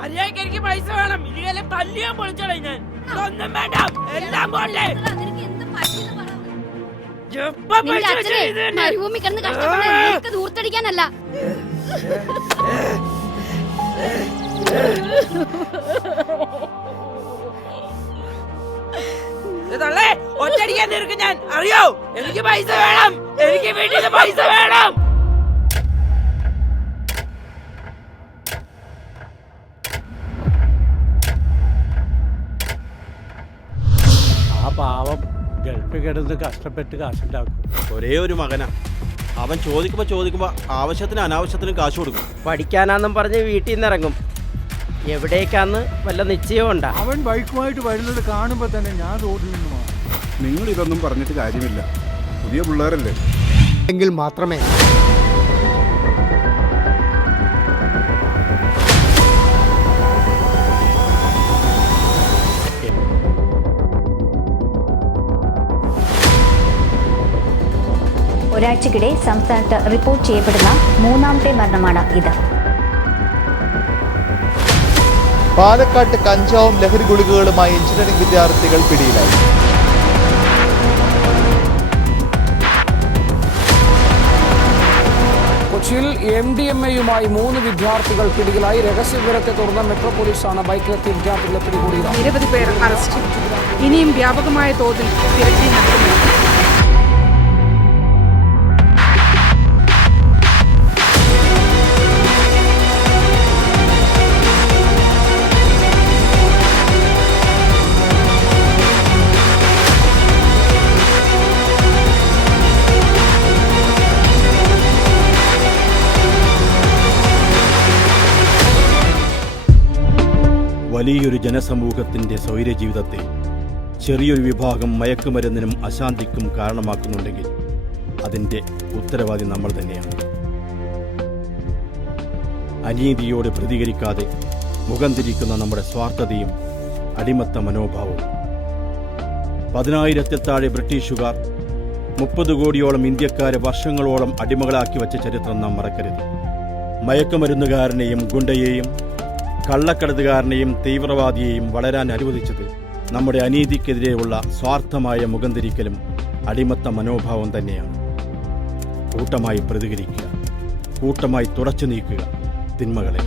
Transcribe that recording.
മര്യാദയ്ക്ക് എനിക്ക് പൈസ വേണം. ഇങ്ങനെ തല്ലിയാൻ പൊളിച്ചോളെ ഞാൻ. ഒന്നും വേണ്ട, എല്ലാം പോട്ടെ. മരുഭൂമി കിടന്ന് കഷ്ടപ്പെട്ട് ദൂർത്തടിക്കാനല്ല. ഒറ്റടിക്കാൻ തീർക്കും ഞാൻ, അറിയോ? എനിക്ക് പൈസ വേണം, എനിക്ക് വീട്ടിൽ പൈസ വേണം. ആ പാവം ഗൾഫിൽ കിടന്ന് കഷ്ടപ്പെട്ട് കാശുണ്ടാക്കും. ഒരേ ഒരു മകനാ. അവൻ ചോദിക്കുമ്പോ ആവശ്യത്തിന് അനാവശ്യത്തിനും കാശ് കൊടുക്കും. പഠിക്കാനാന്നും പറഞ്ഞ് വീട്ടിൽ നിന്ന് ഇറങ്ങും. എവിടേക്കാന്ന് വല്ല നിശ്ചയമുണ്ടാ? അവൻ ബൈക്കുമായിട്ട് വരുന്നത് കാണുമ്പോൾ തന്നെ ഞാൻ റോഡിൽ നിന്ന് മാറും. നിങ്ങൾ ഇതൊന്നും പറഞ്ഞിട്ട് കാര്യമില്ല, പുതിയ പിള്ളേരല്ലേ. എങ്കിൽ മാത്രമേ ഒരാഴ്ചക്കിടെ സംസ്ഥാനത്ത് റിപ്പോർട്ട് ചെയ്യപ്പെടുന്ന മൂന്നാമത്തെ മരണമാണ് ഇത്. പാലക്കാട്ട് കഞ്ചാവും ലഹരി ഗുളികകളുമായി എഞ്ചിനീയറിംഗ് വിദ്യാർത്ഥികൾ പിടിയിലായി. കൊച്ചിയിൽ MDMA-യുമായി 3 വിദ്യാർത്ഥികൾ പിടിയിലായി. രഹസ്യവിവരത്തെ തുടർന്ന് മെട്രോ പോലീസാണ് ബൈക്കിലെത്തിയ വിദ്യാർത്ഥികളെ പിടികൂടിയത്. നിരവധി പേർ അറസ്റ്റ്. ഇനിയും വ്യാപകമായ തോതിൽ തിരച്ചിൽ നടത്തുന്നു. വലിയൊരു ജനസമൂഹത്തിൻ്റെ സ്വൈരജീവിതത്തെ ചെറിയൊരു വിഭാഗം മയക്കുമരുന്നിനും അശാന്തിക്കും കാരണമാക്കുന്നുണ്ടെങ്കിൽ അതിൻ്റെ ഉത്തരവാദി നമ്മൾ തന്നെയാണ്. അനീതിയോട് പ്രതികരിക്കാതെ മുഖം തിരിക്കുന്ന നമ്മുടെ സ്വാർത്ഥതയും അടിമത്ത മനോഭാവവും. 10,000-ൽ താഴെ ബ്രിട്ടീഷുകാർ 30 കോടിയോളം ഇന്ത്യക്കാരെ വർഷങ്ങളോളം അടിമകളാക്കി വച്ച ചരിത്രം നാം മറക്കരുത്. മയക്കുമരുന്നുകാരനെയും ഗുണ്ടയെയും കള്ളക്കടത്തുകാരനെയും തീവ്രവാദിയെയും വളരാൻ അനുവദിച്ചത് നമ്മുടെ അനീതിക്കെതിരെയുള്ള സ്വാർത്ഥമായ മുഖംതിരിക്കലും അടിമത്ത മനോഭാവം തന്നെയാണ്. കൂട്ടമായി പ്രതികരിക്കുക, കൂട്ടമായി തുടച്ചു നീക്കുക തിന്മകളെ.